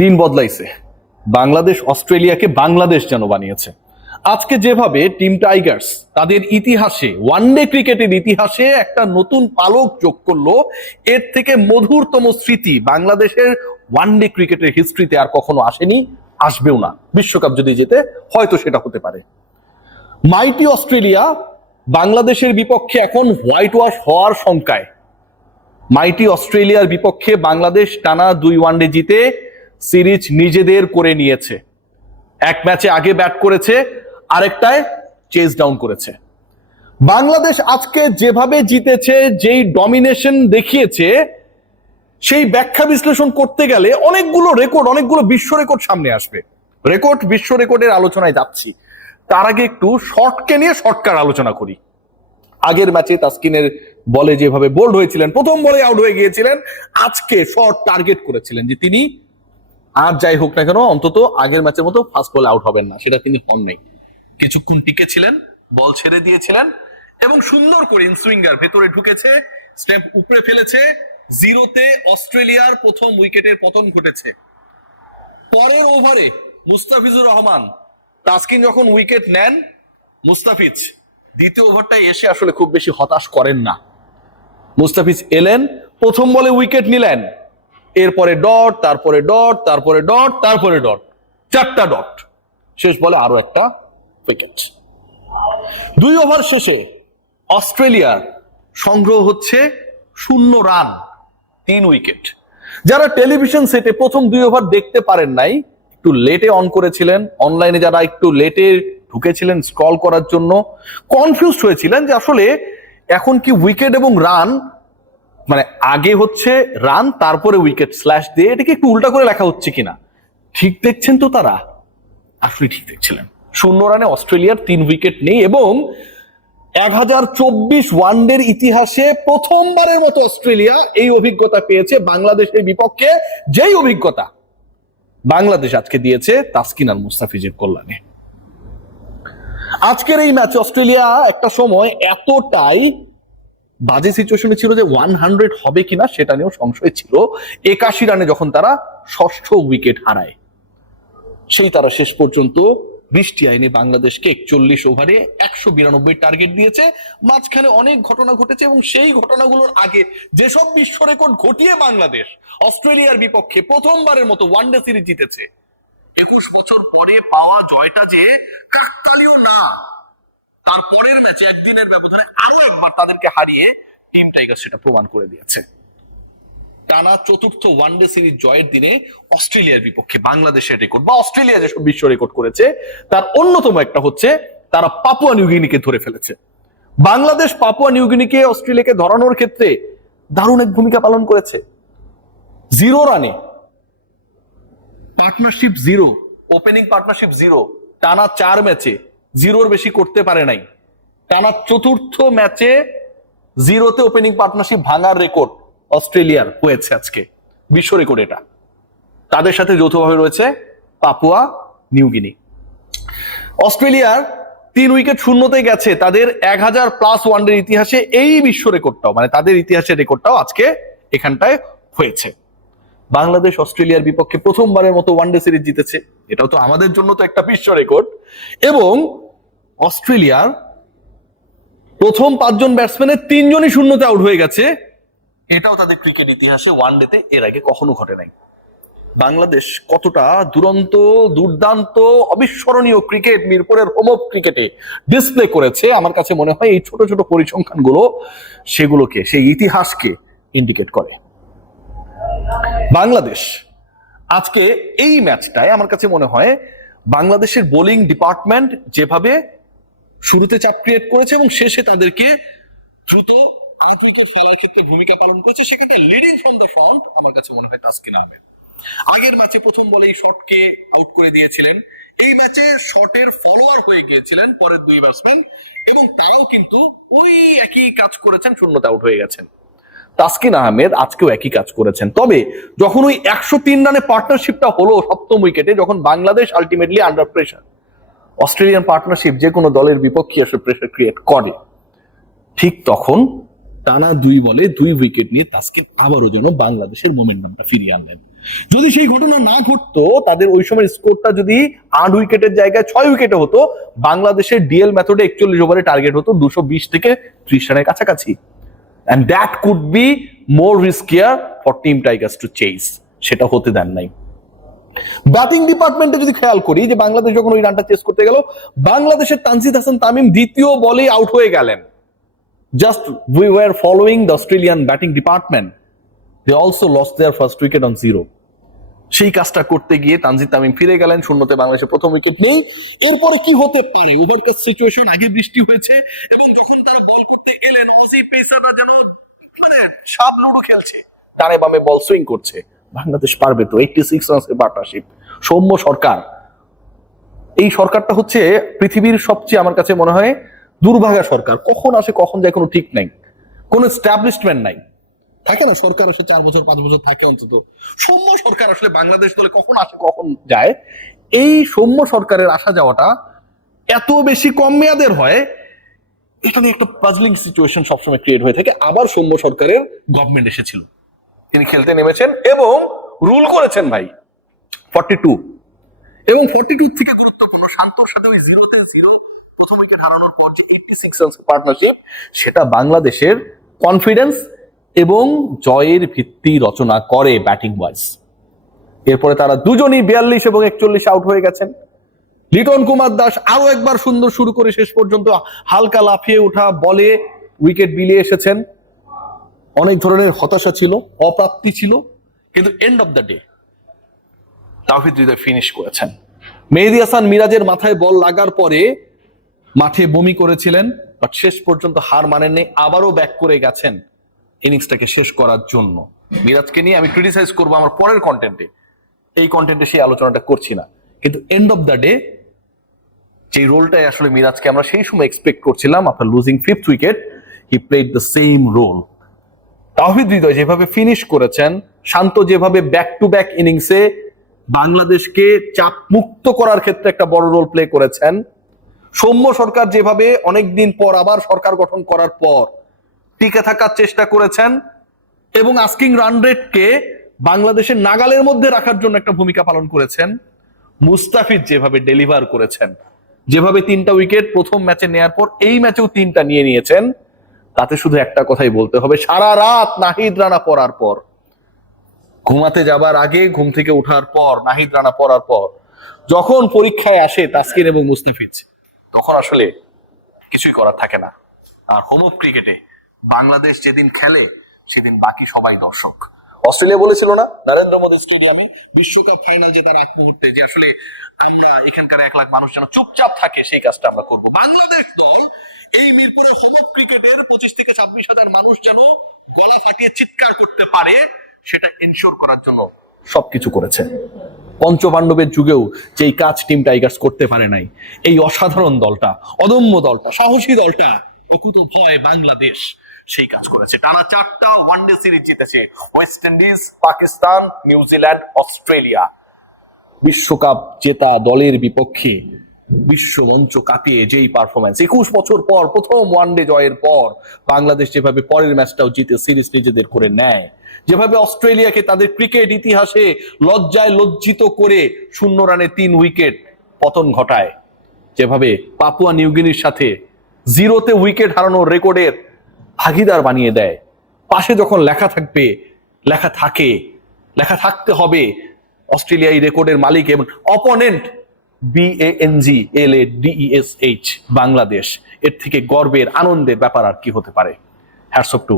দিন বদলাইছে। বাংলাদেশ অস্ট্রেলিয়াকে বাংলাদেশ যেন বানিয়েছে। আজকে যেভাবে টিম টাইগার্স তাদের ইতিহাসে, ওয়ানডে ক্রিকেটের ইতিহাসে একটা নতুন পালক যোগ করলো, এর থেকে মধুরতম স্মৃতি বাংলাদেশের ওয়ানডে ক্রিকেটের হিস্ট্রিতে আর কখনো আসেনি, আসবেও না। বিশ্বকাপ যদি যেতে হয়তো সেটা হতে পারে। মাইটি অস্ট্রেলিয়া বাংলাদেশের বিপক্ষে এখন হোয়াইট ওয়াশ হওয়ার শঙ্কায়। মাইটি অস্ট্রেলিয়ার বিপক্ষে বাংলাদেশ টানা 2 ওয়ানডে জিতে সিরিজ নিজেদের করে নিয়েছে। এক ম্যাচে আগে ব্যাট করেছে, আরেকটায় চেজ ডাউন করেছে। বাংলাদেশ আজকে যেভাবে জিতেছে, যেই ডমিনেশন দেখিয়েছে, সেই ব্যাখ্যা বিশ্লেষণ করতে গেলে অনেকগুলো রেকর্ড, অনেকগুলো বিশ্ব রেকর্ড সামনে আসবে। রেকর্ড, বিশ্ব রেকর্ডের আলোচনায় যাচ্ছি, তার আগে একটু শর্টকে নিয়ে শর্টকাট আলোচনা করি। আগের ম্যাচে তাসকিনের বলে যেভাবে বোল্ড হয়েছিলেন, প্রথম বলে আউট হয়ে গিয়েছিলেন, আজকে শর্ট টার্গেট করেছিলেন যে তিনি আর যাই হোক না কেন অন্তত আগের ম্যাচের মতো ফার্স্ট বলে আউট হবেন না, সেটা তিনি হন নাই। কিছুক্ষণ টিকে ছিলেন, বল ছেড়ে দিয়েছিলেন এবং সুন্দর করে ইনসুইঙ্গার ভেতরে ঢুকেছে, স্ট্যাম্প উপরে ফেলেছে। 0-তে অস্ট্রেলিয়ার প্রথম উইকেটের পতন ঘটেছে। পরের ওভারে মুস্তাফিজুর রহমান, তাসকিন যখন উইকেট নেন, মুস্তাফিজ দ্বিতীয় ওভারটায় এসে আসলে খুব বেশি হতাশ করেন না। মুস্তাফিজ এলেন, প্রথম বলে উইকেট নিলেন, এরপরে ডট, তারপরে ডট, তারপরে ডট, তারপরে ডট, 4টা ডট, শেষ বলে আরো একটা উইকেট। 2 ওভার শেষে অস্ট্রেলিয়ার সংগ্রহ হচ্ছে 0 রান, 3 উইকেট। যারা টেলিভিশন সেটে প্রথম 2 ওভার দেখতে পারেন নাই, একটু লেটে অন করেছিলেন, অনলাইনে যারা একটু লেটে ঢুকেছিলেন স্ক্রল করার জন্য, কনফিউজ হয়েছিলেন যে আসলে এখন কি উইকেট এবং রান, মানে আগে হচ্ছে রান তারপরে উইকেট স্ল্যাশ দিয়ে এটাকে একটু উল্টা করে লেখা হচ্ছে কিনা। ঠিক দেখছেন তো? তারা আসলে ঠিক দেখছিলেন। 0 রানে অস্ট্রেলিয়ার 3 উইকেট নেই এবং 1024 ওয়ানডের ইতিহাসে প্রথমবারের মতো অস্ট্রেলিয়া এই অভিজ্ঞতা পেয়েছে বাংলাদেশের বিপক্ষে, যেই অভিজ্ঞতা বাংলাদেশ আজকে দিয়েছে তাসকিন আর মুস্তাফিজের কল্যাণে। আজকের এই ম্যাচে অস্ট্রেলিয়া একটা সময় এতটাই বাজে সিচুয়েশনে ছিল যে 100 হবে কিনা সেটা নিয়েও সংশয় ছিল। 81 রানে যখন তারা ষষ্ঠ উইকেট হারায়, সেই তারা শেষ পর্যন্ত বৃষ্টি আইনে বাংলাদেশকে 41 ওভারে 192 টার্গেট দিয়েছে। মাঝখানে অনেক ঘটনা ঘটেছে এবং সেই ঘটনাগুলোর আগে যেসব বিশ্ব রেকর্ড ঘটিয়ে বাংলাদেশ অস্ট্রেলিয়ার বিপক্ষে প্রথমবারের মতো ওয়ানডে সিরিজ জিতেছে, 21 বছর পরে পাওয়া জয়টা যে কাকতালীয় না, তার পরের ম্যাচে একদিনের ব্যবধানে আরো একবার তাদেরকে হারিয়ে টিম টাইগার সেটা প্রমাণ করে দিয়েছে। টানা 4র্থ ওয়ানডে সিরিজ জয়ের দিনে অস্ট্রেলিয়ার বিপক্ষে বাংলাদেশের রেকর্ড বা অস্ট্রেলিয়া যেসব বিশ্ব রেকর্ড করেছে তার অন্যতম একটা হচ্ছে তারা পাপুয়া নিউগিনিকে ধরে ফেলেছে। বাংলাদেশ পাপুয়া নিউগিনিকে অস্ট্রেলিয়াকে ধরানোর ক্ষেত্রে দারুণ এক ভূমিকা পালন করেছে। 0 রানে পার্টনারশিপ 0, ওপেনিং পার্টনারশিপ 0, টানা 4 ম্যাচে 0-র বেশি করতে পারে নাই। টানা 4র্থ ম্যাচে 0-তে ওপেনিং পার্টনারশিপ ভাঙার রেকর্ড অস্ট্রেলিয়ার হয়েছে আজকে, বিশ্ব রেকর্ড এটা। তাদের সাথে যৌথভাবে রয়েছে পাপুয়া নিউগিনি। অস্ট্রেলিয়ার 3 উইকেট শূন্যতে গেছে তাদের 1000+ ওয়ানডের ইতিহাসে, এই বিশ্ব রেকর্ডটাও মানে তাদের ইতিহাসের রেকর্ডটাও আজকে এখানটায় হয়েছে। বাংলাদেশ অস্ট্রেলিয়ার বিপক্ষে প্রথমবারের মতো ওয়ানডে সিরিজ জিতেছে, এটাও তো আমাদের জন্য তো একটা বিশ্ব রেকর্ড। এবং অস্ট্রেলিয়ার প্রথম 5 জন ব্যাটসম্যানের 3 জনই শূন্যতে আউট হয়ে গেছে, এটাও তাদের ক্রিকেট ইতিহাসে ওয়ানডেতে এর আগে কখনো ঘটে নাই। বাংলাদেশ কতটা দুরন্ত, দুর্দান্ত, অবিস্মরণীয় ক্রিকেট মিরপুরের হোম অফ ক্রিকেটে ডিসপ্লে করেছে, আমার কাছে মনে হয় এই ছোট ছোট পরিসংখ্যানগুলো সেগুলোকে, সেই ইতিহাসকে ইন্ডিকেট করে। বাংলাদেশ আজকে এই ম্যাচটায় আমার কাছে মনে হয় বাংলাদেশের বোলিং ডিপার্টমেন্ট যেভাবে শুরুতে চাপ ক্রিয়েট করেছে এবং শেষে তাদেরকে দ্রুত আধুনিকে ফেলার ক্ষেত্রে ভূমিকা পালন করেছে, সেখানে লিডিং ফ্রম দ্য ফ্রন্ট আমার কাছে মনে হয় তাসকিন আহমেদ। আগের ম্যাচে প্রথম বলেই শটকে আউট করে দিয়েছিলেন, এই ম্যাচে শটের ফলোয়ার হয়ে গিয়েছিলেন পরের 2 ব্যাটসম্যান এবং তারাও কিন্তু ওই একই কাজ করেছেন, শূন্যতে আউট হয়ে গেছেন। তাসকিন আহমেদ আজকেও একই কাজ করেছেন। তবে যখন ওই 103 রানে পার্টনারশিপটা হলো 7ম উইকেটে, যখন Bangladesh ultimately under pressure, Australian partnership যে কোনো দলের বিপক্ষে এসে প্রেসার ক্রিয়েট করে, ঠিক তখন টানা 2 বলে 2 উইকেট নিয়ে তাসকিন আবারও যেন বাংলাদেশের মোমেন্টামটা ফিরিয়ে আনলেন। যদি সেই ঘটনা না ঘটতো, তাদের ওই সময় স্কোরটা যদি 8 উইকেটের জায়গায় 6 উইকেটে হতো, বাংলাদেশের ডিএল মেথডে 41 ওভারে টার্গেট হতো 220 থেকে 30 রানের কাছাকাছি। And that could be more riskier for team Tigers to chase. সেটা হতে দেন নাই। ব্যাটিং ডিপার্টমেন্টে যদি খেয়াল করি, যে বাংলাদেশ যখন ওই রানটা চেস করতে গেল, বাংলাদেশের তানজিদ হাসান তামিম দ্বিতীয় বলেই আউট হয়ে গেলেন। Just we were following the Australian batting department, they also lost their first wicket on 0। সেই কাজটা করতে গিয়ে তানজিদ তামিম ফিরে গেলেন, শূন্যতে বাংলাদেশের প্রথম উইকেট নেই। এরপরে কি হতে পারে? ওভারকাস সিচুয়েশন, আগে বৃষ্টি হয়েছে এবং যখন তারা গোল করতে গেলেন, ওসি পেসাররা যেন সাপ লুডো খেলছে, ডানে বামে বল সুইং করছে। বাংলাদেশ পারবে তো? 86 রানের পার্টনারশিপ। সৌম্য সরকার, এই সরকারটা হচ্ছে পৃথিবীর সবচেয়ে আমার কাছে মনে হয় দুর্ভাগা সরকার। কখন আসে কখন যায় কোনো ঠিক নাই, কোনো এস্টাবলিশমেন্ট নাই। থাকে না সরকার আসে 4 বছর 5 বছর থাকে অন্তত। সৌম্য সরকার আসলে বাংলাদেশ দলে কখন আসে কখন যায়, এই সৌম্য সরকারের আসা যাওয়াটা এত বেশি কম মেয়াদের হয়, এটা নিয়ে একটা পাজলিং সিচুয়েশন সবসময় ক্রিয়েট হয়ে থাকে। আবার সৌম্য সরকারের গভর্নমেন্ট এসেছিল, তিনি খেলতে নেমেছেন এবং রুল করেছেন ভাই 42, এবং 42 থেকে গুরুত্বপূর্ণ শান্তর সাথে ওই 0-তে 0 প্রথম উইকেট হারানোর পর যে 86 রানস পার্টনারশিপ, সেটা বাংলাদেশের কনফিডেন্স এবং জয়ের ভিত্তি রচনা করে ব্যাটিং ওয়াইজ। এরপরে তারা দুজনই 42 এবং 41 আউট হয়ে গেছেন। লিটন কুমার দাস আরো একবার সুন্দর শুরু করে শেষ পর্যন্ত হালকা লাফিয়ে ওঠা বলে উইকেট বিলিয়ে এসেছেন। অনেক ধরনের হতাশা ছিল, অপ্রাপ্তি ছিল, কিন্তু end of the day Towhid Hridoy finish করেছেন। মেহেদী হাসান মিরাজের মাথায় বল লাগার পরে মাঠে বমি করেছিলেন, বাট শেষ পর্যন্ত হার মানেননি, আবারও ব্যাক করে গেছেন ইনিংসটাকে শেষ করার জন্য। মিরাজকে নিয়ে আমি ক্রিটিসাইজ করবো আমার পরের কন্টেন্টে, এই কন্টেন্টে সেই আলোচনাটা করছি না। কিন্তু এন্ড অফ দ্য ডে যে রোলটাই আসলে মিরাজকে আমরা সেই সময় এক্সপেক্ট করছিলাম, after losing 5th wicket he played the same role. Towhid Hridoy যেভাবে ফিনিশ করেছেন, শান্ত যেভাবে ব্যাক টু ব্যাক ইনিংসে বাংলাদেশকে চাপ মুক্ত করার ক্ষেত্রে একটা বড় রোল প্লে করেছেন, সৌম্য সরকার যেভাবে অনেকদিন পর আবার সরকার গঠন করার পর টিকে থাকার চেষ্টা করেছেন এবং আস্কিং রান রেটকে বাংলাদেশের নাগালের মধ্যে রাখার জন্য একটা ভূমিকা পালন করেছেন, মুস্তাফিজ যেভাবে ডেলিভার করেছেন, যেভাবে 3টা উইকেট প্রথম ম্যাচে নেয়ার পর এই ম্যাচেও 3টা নিয়ে নিয়েছেন, তাতে শুধু একটা কথাই বলতে হবে, সারা রাত নাহিদ রানা পড়ার পর, ঘুমাতে যাবার আগে, ঘুম থেকে ওঠার পর, নাহিদ রানা পড়ার পর যখন পরীক্ষায় আসে তাসকিন এবং মুস্তাফিজ, তখন আসলে কিছুই করার থাকে না। আর হোম অফ ক্রিকেটে বাংলাদেশ যেদিন খেলে সেদিন বাকি সবাই দর্শক। অস্ট্রেলিয়া বলেছিল না নরেন্দ্র মোদী স্টেডিয়ামে বিশ্বকাপ ফাইনাল জেতার আগ মুহূর্তে যে আসলে আমরা এখানকার 1 লাখ মানুষ যেন চুপচাপ থাকে, সেই কাজটা আমরা করব। বাংলাদেশ দল এই মিরপুরের হোম অফ ক্রিকেটের 25 থেকে 26 হাজার মানুষ যেন গলা ফাটিয়ে চিৎকার করতে পারে, সেটা এনশিওর করার জন্য সবকিছু করেছে। পঞ্চপাণ্ডবের যুগেও যেই কাজ টিম টাইগার্স করতে পারে নাই, এই অসাধারণ দলটা, অদম্য দলটা, সাহসী দলটা, অকুত ভয় বাংলাদেশ সেই কাজ করেছে। টানা 4টা ওয়ানডে সিরিজ জিতেছে, West Indies, Pakistan, New Zealand, Australia. বিশ্বকাপ জেতা দলের বিপক্ষে বিশ্বমঞ্চ কাঁপিয়ে যেই পারফরমেন্স, 21 বছর পর প্রথম ওয়ানডে জয়ের পর বাংলাদেশ যেভাবে পরের ম্যাচটাও জিতে সিরিজ নিজেদের করে নেয়, যেভাবে অস্ট্রেলিয়াকে তাদের ক্রিকেট ইতিহাসে লজ্জায় লজ্জিত করে 0 রানে 3 উইকেট পতন ঘটায়, যেভাবে পাপুয়া নিউগিনির সাথে 0-তে উইকেট হারানোর রেকর্ডের ভাগিদার বানিয়ে দেয়। পাশে যখন লেখা থাকবে, লেখা থাকে, লেখা থাকতে হবে অস্ট্রেলিয়া এই রেকর্ডের মালিক এবং অপোনেন্ট BANGLADESH বাংলাদেশ, এর থেকে গর্বের আনন্দের ব্যাপার আর কি হতে পারে? Hats off two